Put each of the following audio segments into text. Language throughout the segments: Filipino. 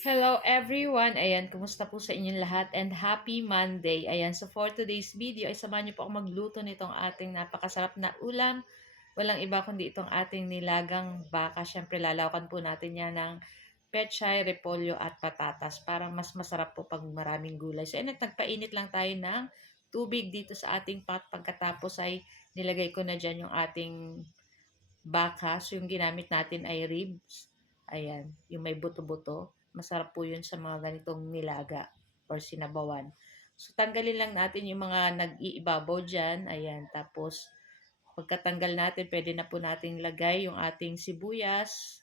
Hello everyone! Ayan, kumusta po sa inyong lahat and happy Monday! Ayan, so for today's video ay samahan niyo po ako magluto nitong ating napakasarap na ulam. Walang iba kundi itong ating nilagang baka. Siyempre lalawakan po natin yan ng pechay, repolyo at patatas para mas masarap po pag maraming gulay. So ayan, nagpainit lang tayo ng tubig dito sa ating pot. Pagkatapos ay nilagay ko na dyan yung ating baka. So yung ginamit natin ay ribs. Ayan, yung may buto-buto. Masarap po yun sa mga ganitong nilaga or sinabawan. So tanggalin lang natin yung mga nag-iibabaw dyan. Ayan, tapos pagkatanggal natin, pwede na po nating lagay yung ating sibuyas.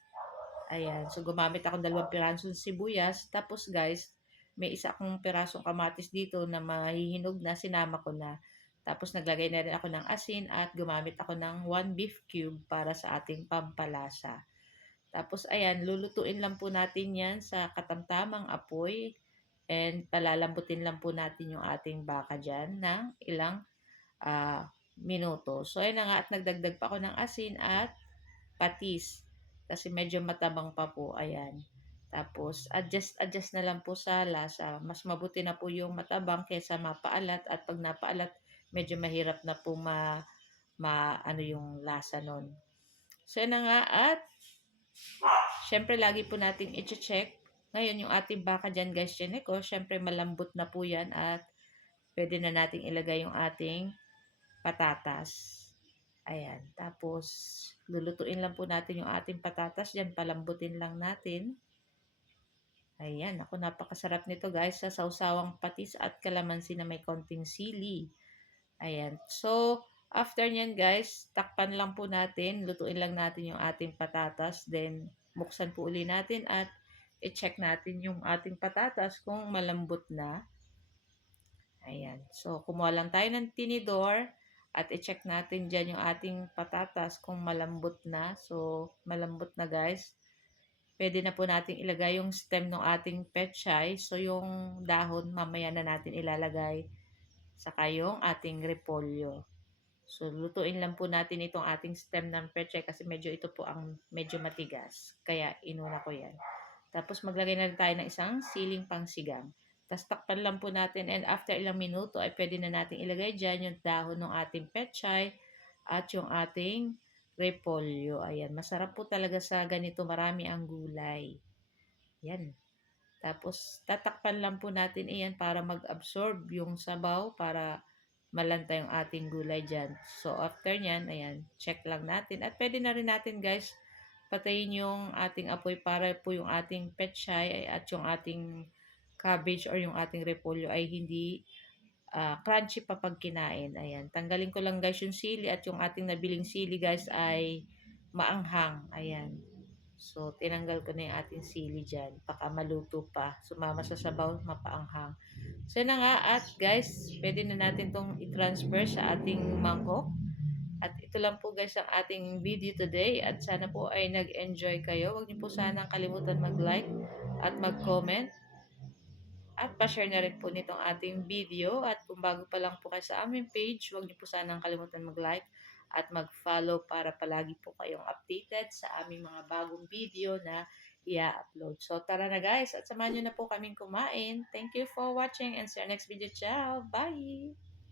Ayan, so gumamit ako 2 pirasong sibuyas. Tapos guys, may isa akong pirasong kamatis dito na mahihinog na, sinama ko na. Tapos naglagay na rin ako ng asin at gumamit ako ng 1 beef cube para sa ating pampalasa. Tapos ayan, lulutuin lang po natin yan sa katamtamang apoy and palalambutin lang po natin yung ating baka dyan ng ilang minuto. So ayun na nga at nagdagdag pa ako ng asin at patis kasi medyo matabang pa po, ayan. Tapos adjust na lang po sa lasa. Mas mabuti na po yung matabang kaysa mapaalat at pag napaalat medyo mahirap na po ano yung lasa nun. So yun na nga at syempre lagi po natin i-check. Ngayon yung ating baka dyan guys, chinek ko, syempre malambot na po yan at pwede na nating ilagay yung ating patatas. Ayan. Tapos, lulutuin lang po natin yung ating patatas. Diyan, palambutin lang natin. Ayan. Ako, napakasarap nito guys sa sausawang patis at kalamansi na may konting sili. Ayan. So, after nyan guys, takpan lang po natin. Lutuin lang natin yung ating patatas. Then, buksan po uli natin at i-check natin yung ating patatas kung malambot na. Ayan. So, kumuha lang tayo ng tinidor at i-check natin dyan yung ating patatas kung malambot na. So, malambot na guys. Pwede na po natin ilagay yung stem ng ating pechay. So, yung dahon mamaya na natin ilalagay. Saka yung ating repolyo. So, lutuin lang po natin itong ating stem ng pechay kasi medyo ito po ang medyo matigas. Kaya inuna ko yan. Tapos maglagay na rin tayo ng isang siling pangsigang. Tapos takpan lang po natin and after ilang minuto ay pwede na natin ilagay dyan yung dahon ng ating pechay at yung ating repolyo. Ayan, masarap po talaga sa ganito, marami ang gulay. Yan. Tapos tatakpan lang po natin iyan para mag-absorb yung sabaw para malanta yung ating gulay dyan. So after nyan, ayan, check lang natin. At pwede na rin natin guys patayin yung ating apoy para po yung ating pechay at yung ating cabbage or yung ating repolyo ay hindi crunchy pa pag kinain. Ayan. Tanggalin ko lang guys yung sili at yung ating nabiling sili guys ay maanghang. Ayan. So, tinanggal ko na yung ating sili dyan. Baka maluto pa. Sumama sa sabaw, mapaanghang. So, yun na nga. At guys, pwede na natin tong i-transfer sa ating mangkok. At ito lang po guys ang ating video today at sana po ay nag-enjoy kayo. Huwag niyo po sanang kalimutan mag-like at mag-comment at pa-share na rin po nitong ating video. At kung bago pa lang po kayo sa aming page, huwag niyo po sanang kalimutan mag-like at mag-follow para palagi po kayong updated sa aming mga bagong video na i-upload. So tara na guys at samahan niyo na po kaming kumain. Thank you for watching and see you next video. Ciao! Bye!